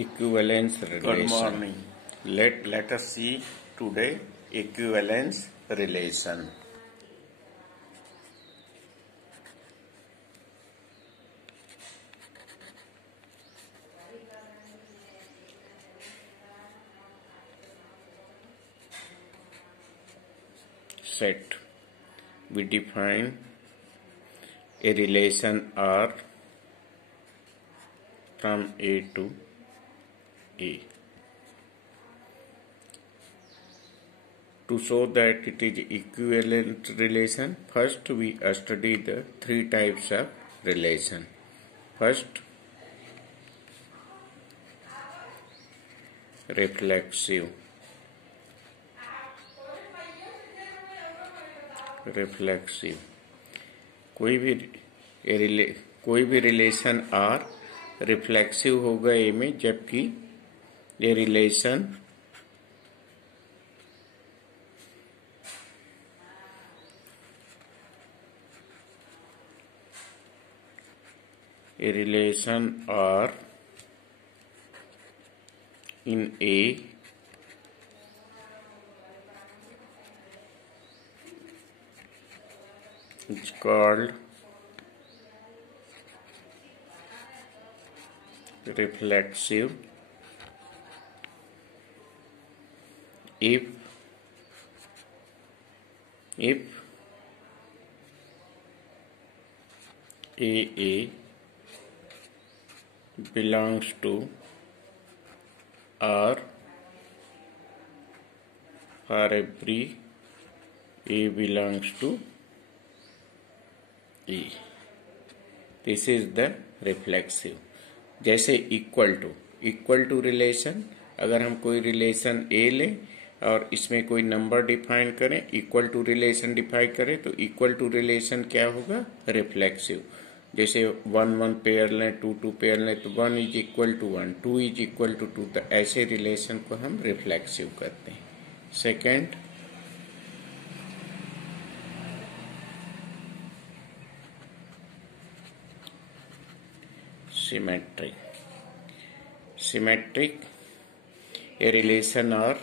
Equivalence relation. Good morning. Let us see today equivalence relation. Set. We define a relation R from A to A. To show that it is equivalent relation, first we study the three types of relation. First, reflexive. Reflexive. कोई भी relation are reflexive होगा ए में, जबकि ये relation R in A is called reflexive if AA belongs to R for every A belongs to E. This is the reflexive. जैसे equal to relation, अगर हम कोई रिलेशन ए लें और इसमें कोई नंबर डिफाइन करें, इक्वल टू रिलेशन डिफाइन करें, तो इक्वल टू रिलेशन क्या होगा? रिफ्लेक्सिव. जैसे 1 पेयर लें, 2 पेयर लें, तो 1 is equal to 1, 2 is equal to 2, तो ऐसे रिलेशन को हम रिफ्लेक्सिव करते हैं. Second, symmetric. A relation R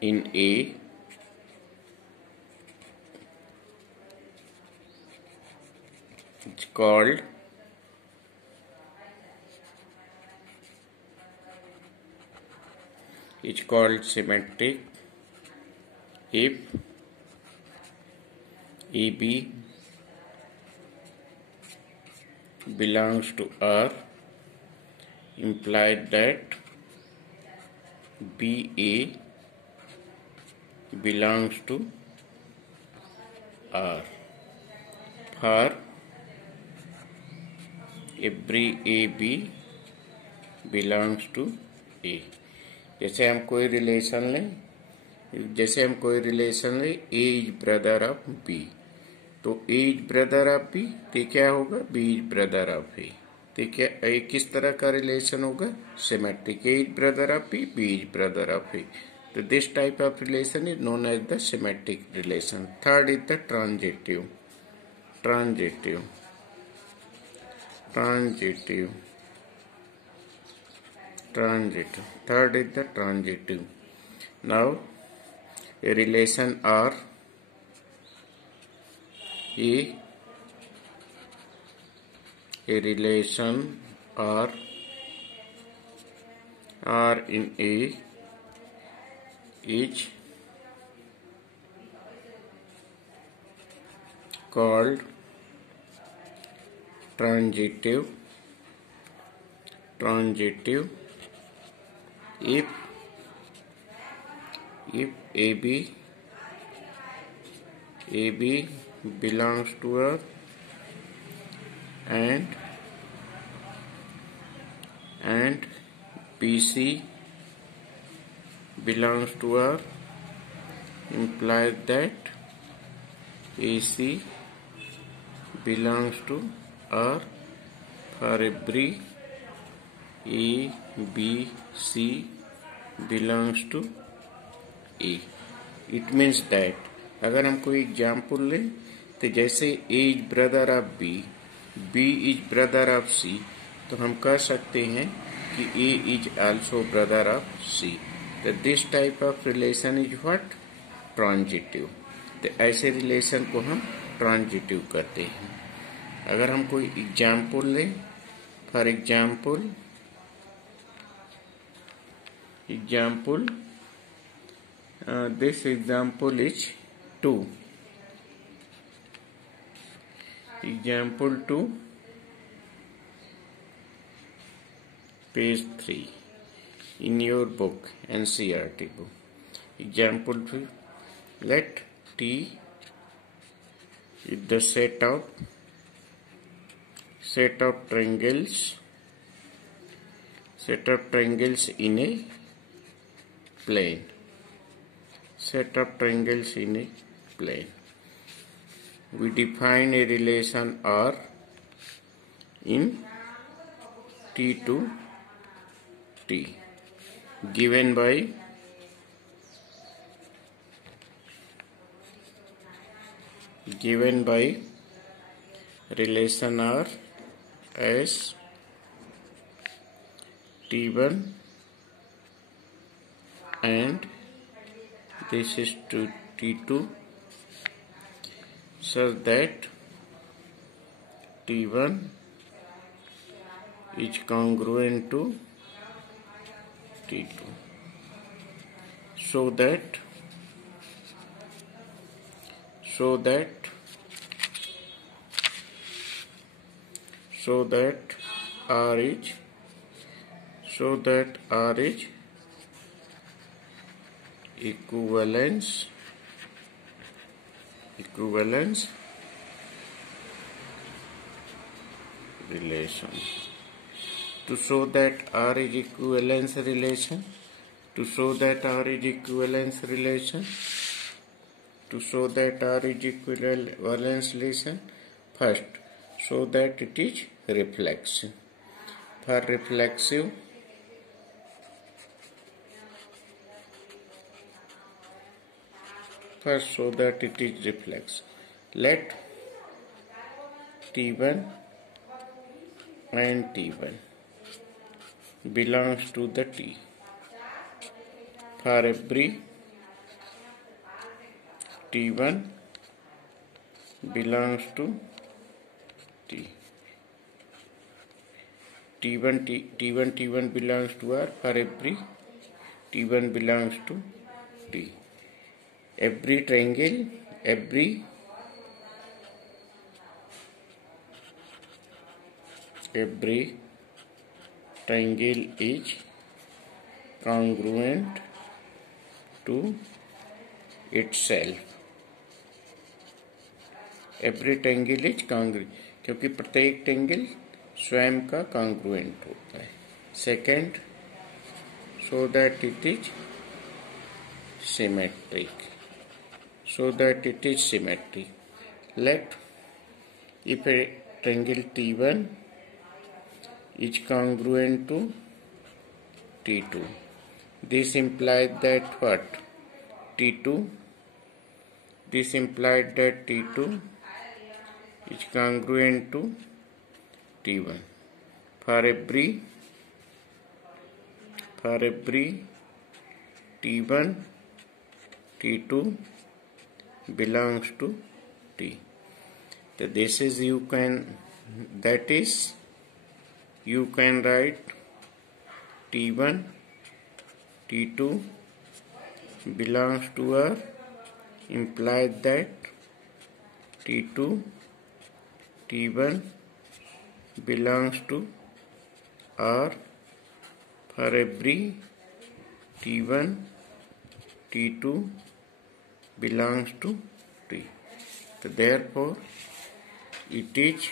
in A is called symmetric if AB belongs to R, implied that BA belongs to R for every AB belongs to A. जैसे हम कोई relation लें, A is brother of B, तो A is brother of B, तो क्या होगा? B is brother of A. तो क्या ए किस तरह का रिलेशन होगा? Symmetric. A is brother of B, B is brother of A. तो this type of relation is known as the symmetric relation. Third is the transitive. Third is the transitive. Now, a relation R in A is called transitive if AB belongs to R and BC belongs to R, implies that AC belongs to R for every A, B, C belongs to A. It means that अगर हम कोई example लें तो जैसे A is brother of B, B is brother of C, तो हम कह सकते हैं कि A is also brother of C. तो this type of relation is what? Transitive. तो ऐसे रिलेशन को हम ट्रांजिटिव कहते हैं। अगर हम कोई एग्जाम्पल लें, for example this example is 2. Example 2, page 3 in your book, NCERT book. Example 2, let T is the set of triangles in a plane. Set of triangles in a plane. We define a relation R in T to T given by relation R as T1 and this is to T2 such that T1 is congruent to T2 so that R is equivalence relation. To show that R is equivalence relation, first show that it is reflexive. For reflexive, first show that it is reflexive. Let T1 and T1 belongs to the T. For every T1 belongs to T. T1 belongs to R. For every T1 belongs to T. Every triangle is congruent to itself. Every triangle is congruent क्योंकि प्रत्येक triangle स्वयं का congruent होता है. Second, so that it is symmetric. Let if a triangle T1 is congruent to T2, this implies that what? T2 is congruent to T1. For every T1, T2 belongs to T. So this is you can write T1, T2 belongs to R, implies that T2, T1 belongs to R. For every T1, T2 belongs to T. So therefore it is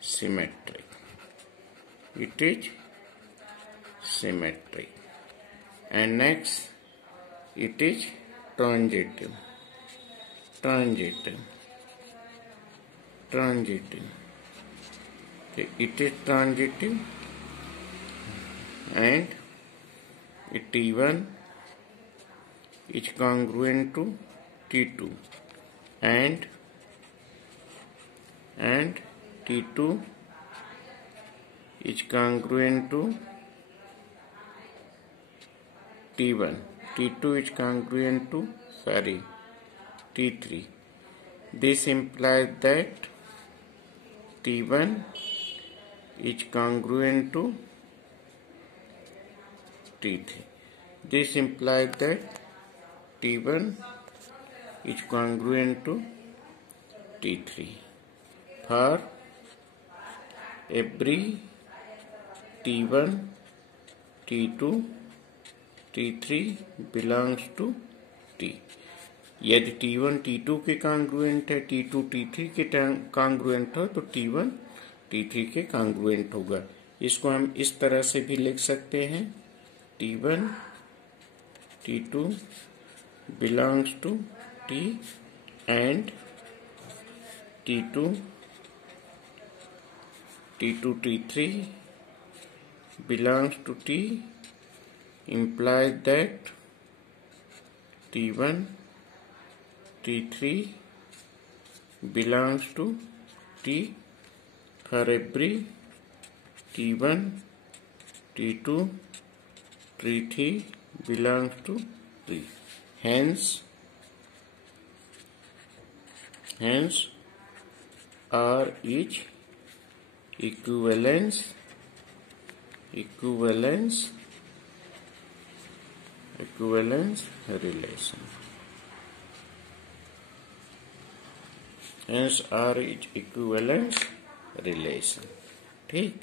symmetric. And next it is transitive. It is transitive and T1 is congruent to T2 and T2 is congruent to T1. T2 is congruent to T3. This implies that T1 is congruent to T3. This implies that T1 is congruent to T3. For every T1, T2, T3 belongs to T. यदि T1 T2 के congruent है, T2 T3 के congruent हो, तो T1 T3 के congruent होगा। इसको हम इस तरह से भी लिख सकते हैं, T1 T2 belongs to T and T2 T3 belongs to T, implies that T1 T3 belongs to T for every T1 T2 T3 belongs to T. Hence R is equivalence relation. Hence R is equivalence relation. ठीक।